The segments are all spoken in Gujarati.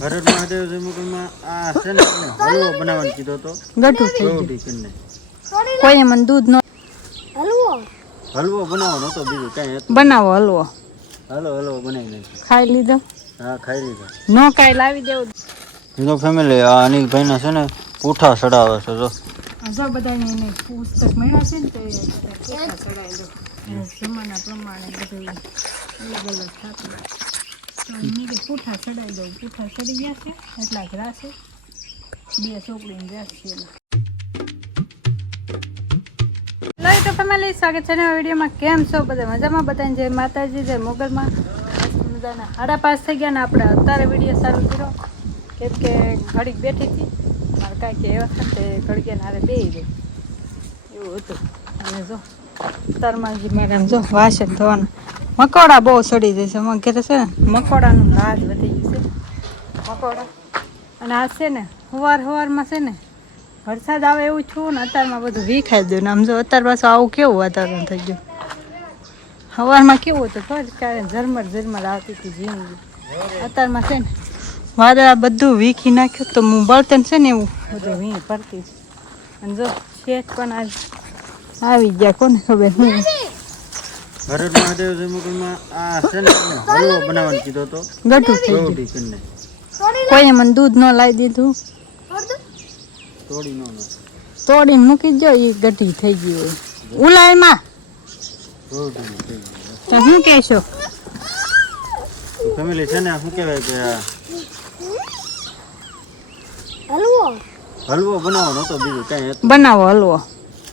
હરર મહાદેવ જમુકમાં આ છે ને હલવો બનાવવાનું કીધો તો ગઠું થઈ ગયું. કરીને કોઈને મને દૂધ નો હલવો બનાવવાનો હતો, બીજું કાંઈ હતું. બનાવો હલવો. હલો હલવો બનાવી નાખ્યો. ખાઈ લીધો? હા, ખાઈ લીધો. નો કાંઈ લાવી દેવું. જો ફેમિલી, આ અનિલભાઈના છે ને પૂઠા ચડાવે છે. જો બધાને એને પુસ્તક મળ્યા છે ને તે પૂઠા ચડાવી દો. જમાના પ્રમાણે બધું અલગ અલગ થતું. પૂઠા ચડાવી દઉં. પૂઠા ચડી ગયા છે એટલા જ રાશે. બે ચોપડીને રાશે. હેલો તો ફેમિલી, સ્વાગત છે નવા વિડીયોમાં. કેમ છો બધા? મજામાં? બધાને જય માતાજી, જય મોગલમાં. મજાના 5:30 થઈ ગયા ને આપણે અત્યારે વિડીયો ચાલુ કર્યો કેમ કે ઘડીક બેઠી હતી મારે કાંઈ કે એવા હતા તે ઘડીકે હારે બેસી ગઈ એવું હતું. અને જો અત્યારમાં જે મારે આમ જો વાસણ ધોવાના મકોડા બહુ સડી જશે. મને ઘરે છે ને મકોડાનું રાજ વધી ગયું છે. મકોડા અને આ છે ને સવારમાં છે ને વરસાદ આવે એવું છું ને અત્યારમાં બધું વિખાઈ દઉં ને આમ જો અત્યાર પાછું આવું કેવું વાતાવરણ થઈ ગયું. સવારમાં કેવું હતું ખબર? ક્યારે ઝરમર આવતી હતી જિંદગી. અત્યારમાં છે ને વાદળા બધું વીખી નાખ્યું તો હું બળતણ છે ને એવું બધું વી ભરતી અને જો શેઠ પણ આજ આવી ગયા. કોને ખબર હું હરર મહાદેવ જમુકમાં આ છે ને હલવો બનાવવાનું કીધો તો ગઠું થઈ ગયું. કોઈને મને દૂધ ન લાવી દીધું. તોડીને મૂકી દો એ ગઠી થઈ ગઈ હોય ઉલાયમાં. તો શું કહેશો ફેમિલી? છે ને શું કહેવાય કે હલવો બનાવવાનો હતો, બીજું કાંઈ હતું. બનાવો હલવો.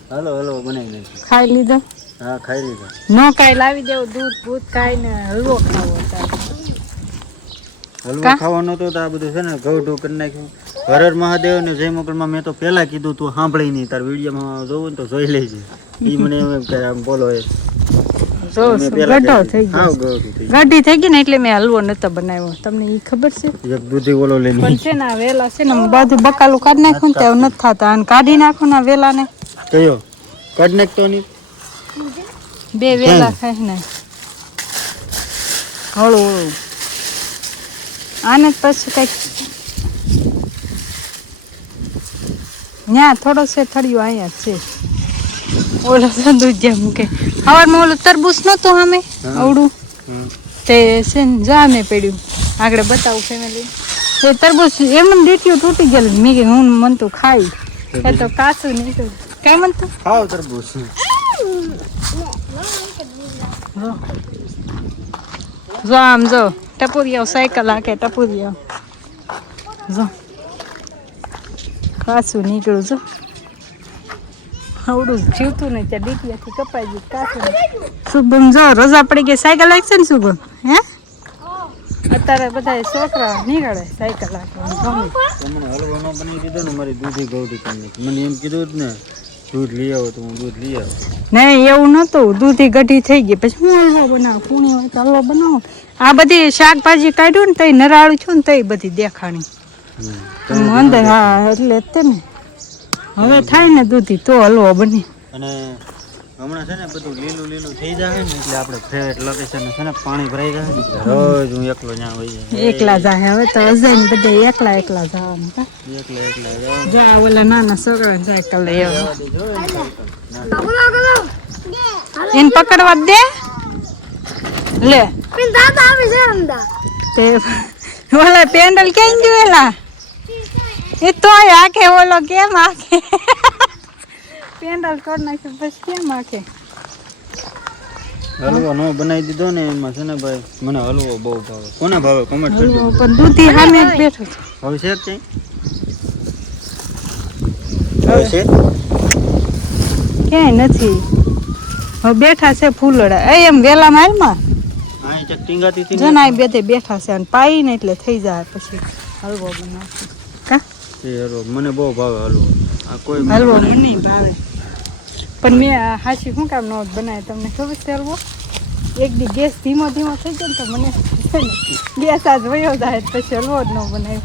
હલવો બનાવી નાખ્યો. ખાઈ લીધો? હા, ખાઈ લીધો. ન કાંઈ લાવી દેવું. દૂધ ખાઈને હલવો ખાવો. હલવો ખાવાનો હતો તો આ બધું છે ને ઘઉં કરી નાખ્યું. હરર મહાદેવ ને જય મોગલમાં મેં તો પહેલા કીધું તું સાંભળી નહીં. તાર વિડીયોમાં જોવું ને તો જોઈ લેજે. એ મને એમ કે આમ બોલો એ ગઢો થઈ ગયો. ગાઢી થઈ ગઈ ને એટલે મેં હલવો નતો બનાવ્યો. તમને એ ખબર છે? એક દૂધી ઓલો લઈને પણ છે ને વેલા છે ને બધું બકાલું કાઢી નાખ્યું ને ત્યાં નથી થતા. અને કાઢી નાખો ને વેલા ને કયો કાઢ નાખતો નહીં. બે વેલા ખાઈ ને હળવું આને જ પછી કઈક ત્યાં થોડો છે થળિયો અહીંયા છે. ઓલો દૂધિયા મૂકે સવારમાં ઓલું તરબૂચ નતું સામે અવડું તે છે ને જામે પડ્યું. આગળ બતાવું ફેમિલી. એ તરબૂચ એમ દીઠ્યું તૂટી ગયેલું. મેં કીધું હું મન તું ખાઈ એ તો કાચું નહીં. કઈ મનતું ખાવ તરબૂચ. જો આમ જો ટપુરિયા સાયકલ હાકે ટપુરિયા જો કાચું નીકળ્યું. જો આવડું જીવતું નહીં ત્યાં ડીટીયાથી કપાઈ ગયું કાચું. શુભમ જો રજા પડી ગઈ સાયકલ હાકશે ને શુભમ? હે અત્યારે બધા છોકરા નીકળે સાયકલ હાકવાનું. તમને હલવો ન બનાવી દીધો ને મારી દૂધી ગૌડી કરી. મને એમ કીધું જ ને દૂધ લઈ આવો તો હું દૂધ લઈ આવું. નહીં એવું નતું. દૂધી ગઢી થઈ ગઈ પછી હું હલવો બનાવું. પૂણી હોય તો હલવો બનાવો. આ બધી શાકભાજી કાઢ્યું ને તઈ નરાળું છું ને તઈ બધી દેખાણી અંદર. હા એટલે જ ને હવે થાય ને દૂધી તો હલવો બની. અને હમણાં છે ને બધું લીલું થઈ જાય ને એટલે આપણે ફેવરેટ લોકેશન છે ને પાણી ભરાઈ જાય ને રોજ હું એકલો ત્યાં વહી જાય. એકલા જાય હવે તો અજય ને બધે એકલા જવાનું. એકલા જો ઓલા નાના છોકરા સાયકલ લઈ આવે એને પકડવા દે લે. ઓલા પેન્ડલ ક્યાં જોયેલા એ તો આખે ઓલો કેમ આખે પેન્ડલ કરી નાખ્યું બસ કેમ આખે. હલવો નો બનાવી દીધો ને એમાં છે ને ભાઈ મને હલવો બહુ ભાવે. કોને ભાવે કમેન્ટ કરજો. પણ દૂધી સામે જ બેઠો છે. હવે છે કે હવે છે ક્યાંય નથી. હવે બેઠા છે ફૂલડા એમ વેલા માલમાં અહીં ચક ટીંગાતી હતી જના બે બેઠા છે અને પાઈ ને એટલે થઈ જાય પછી હલવો બનાવશું. કા એ હલવો મને બહુ ભાવે હલવો. આ કોઈ હલવો મને નહીં ભાવે પણ મેં હાચી શું કામ ન બનાવે તમને ખબર છે? હલવો એક દી ગેસ ધીમો થઈ જાય ને તો મને ગેસ આજ વયો જાય પછી હલવો જ ન બનાવ્યો.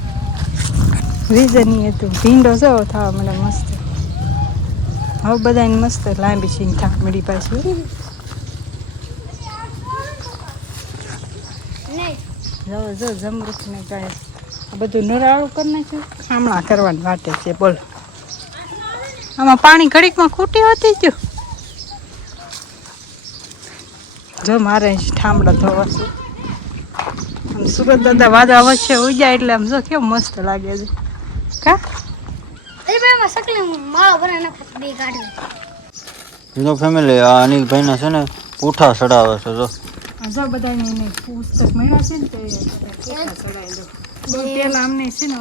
રીઝન એ હતું ભીંડો જેવો થવા મને મસ્ત. હવે બધાને મસ્ત લાંબી છીન થા મળી પાછી. જો જમરૂખ ને કાંઈ આ બધું નરાળું કરી નાખ્યું. ખામણા કરવાની વાટે છે બોલો. આમાં પાણી ઘડીકમાં ખૂટી હોતી જ જો મારે ઠામડા ધોવાશે. સુરત દાદા વાદા વચ્ચે ઉજ્યા એટલે આમ જો કેવું મસ્ત લાગે છે કા જો ફેમિલી આ અનિલભાઈના છે ને પૂઠા ચડાવે છે જો જો બધાને એને પુસ્તક મળ્યા છે ને તો એ પૂઠા ચડાવી દો. બહુ પેલા અમને છે ને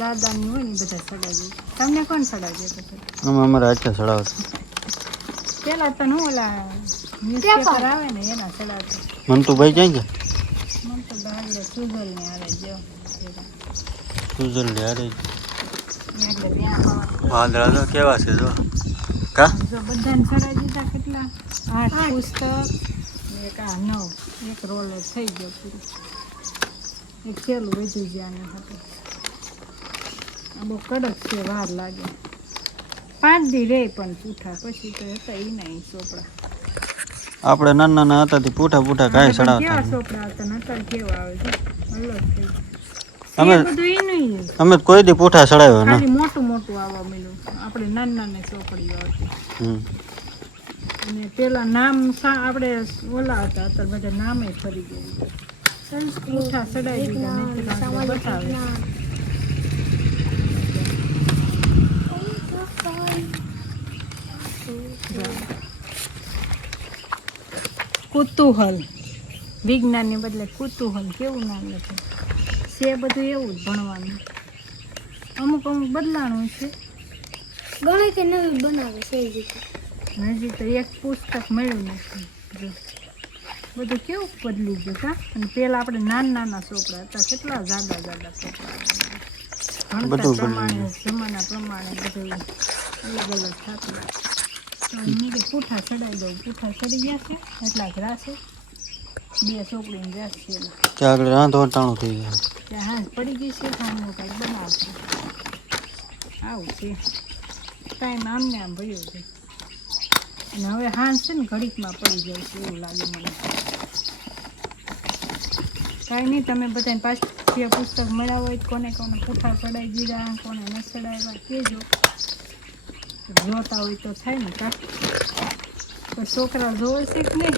દાદાની હોય ને બધા ચડાવી દે. તમને કોણ ચડાવી દે પછી? અમે અમારા હાથે ચડાવે છે. પેલા તો હું ઓલા ન્યૂઝપેપર આવે ને એના ચડાવતા. મંતુભાઈ ક્યાં છે? મને તો આગળ સુગલ ને આવે જો સુજલ લે અરે આગળ ત્યાં વાદળા તો કેવા છે જો કા જો બધાને ચડાવી દીધા. કેટલા 8 પુસ્તક ને એક આ 9 એક રોલ થઈ ગયો પૂરું. એક છેલ્લું વધી ગયા ને હતું. આ બહુ કડક છે વાર લાગે. 5 દી રે પણ પૂઠા પછી તો હતા ઈ નહીં ચોપડા. આપણે નાના નાના હતા તે પૂઠા પૂઠા કાંઈ કેવા ચડાવતા ચોપડા હતા ને અત્યારે કેવા આવે છે અલગ થઈ ગયું. અમે એ બધું ઈ નહીં અમે તો કોઈ દી પૂઠા ચડાવ્યો ને ખાલી મોટું મોટું આવવા મળ્યું. આપણે નાની નાની ચોપડીઓ આવતી. અને પેલા નામ આપણે ઓલા હતા અત્યારે બધા નામે ફરી ગયા. પૂઠા ચડાવી દીધા નહીં તો આપણે બતાવે. કુતૂહલ વિજ્ઞાનને બદલે કુતૂહલ કેવું નામ લખે છે બધું એવું જ ભણવાનું. અમુક અમુક બદલાણું છે. ગમે તે નવી બનાવે છે એ રીતે. હજી તો એક પુસ્તક મળ્યું નથી જો બધું કેવું બદલી ગયું કા. અને પેલા આપણે નાના નાના ચોપડા હતા કેટલા જાડા જાડા ચોપડા ભણતર બધું પ્રમાણે જમાના પ્રમાણે બધું અલગ અલગ થતું. મેં કે પૂઠા ચડાવી દઉં. પૂઠા ચડી ગયા છે એટલા ગ્રા છે 2 ચોપડીને ગ્રાસ છે ત્યાં આગળ રાંધવાનું થઈ જાય ત્યાં હાથ પડી ગઈ છે ખાવાનું કંઈક બનાવશે. આવું છે ટાઈમ આમને આમ ભર્યો છે. અને હવે હાંસ છે ને ઘડીકમાં પડી જાય છે એવું લાગે મને. કાંઈ નહીં તમે બધાને પાછી પુસ્તક મળ્યા હોય કોને કોને પૂઠા ચડાવી દીધા કોને ન ચડાવ્યા કહેજો. જોતા હોય તો થાય ને કા તો છોકરા જોવે છે કે નહીં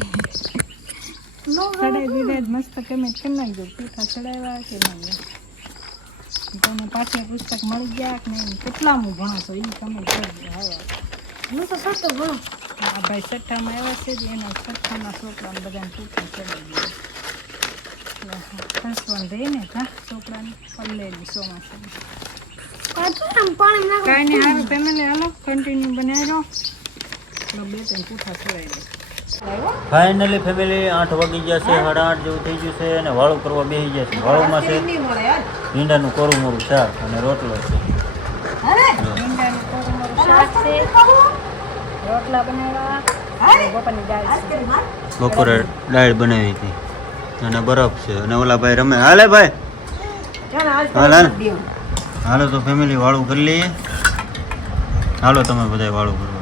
ચડાવી દીધા જ મસ્ત કમેન્ટ કરી નાખજો પૂઠા ચડાવ્યા કે નહીં. તમને પાછળ પુસ્તક મળી ગયા કે નહીં કેટલામું ભણો છો એ કમેન્ટ કરજો. હવે હું તો સસ્તો ભણું. આ ભાઈ છઠ્ઠામાં આવ્યા છે જ એના છઠ્ઠાના છોકરાને બધાને પૂઠા ચડાવી દીધા. હસવાનું રહી ને કા છોકરાને પલ્લેલી ચોમાસાની. પાણી નાખો. કાંઈ નહીં સારું ફેમિલી હાલો કન્ટિન્યુ બનાવી દો. 2-3 પૂઠા ચડાવી દો. ફાઇનલી ફેમિલી 8 વાગી ગયા છે 8:30 જેવું થઈ ગયું છે અને વાળું કરવા બેસી ગયા છે. વાળુમાં છે ભીંડાનું કોરું મોરું શાક અને રોટલો છે. ભીંડાનું કોરમોરું શાક છે. રોટલા બનાવ્યા. બપોરની દાળ છે. બપોરે દાળ બનાવી હતી અને બરફ છે અને ઓલા ભાઈ રમે. હાલે ભાઈ હાલ હાલ હાલો તો ફેમિલી વાળું કરી લઈએ. હાલો તમે બધા વાળું કરવા.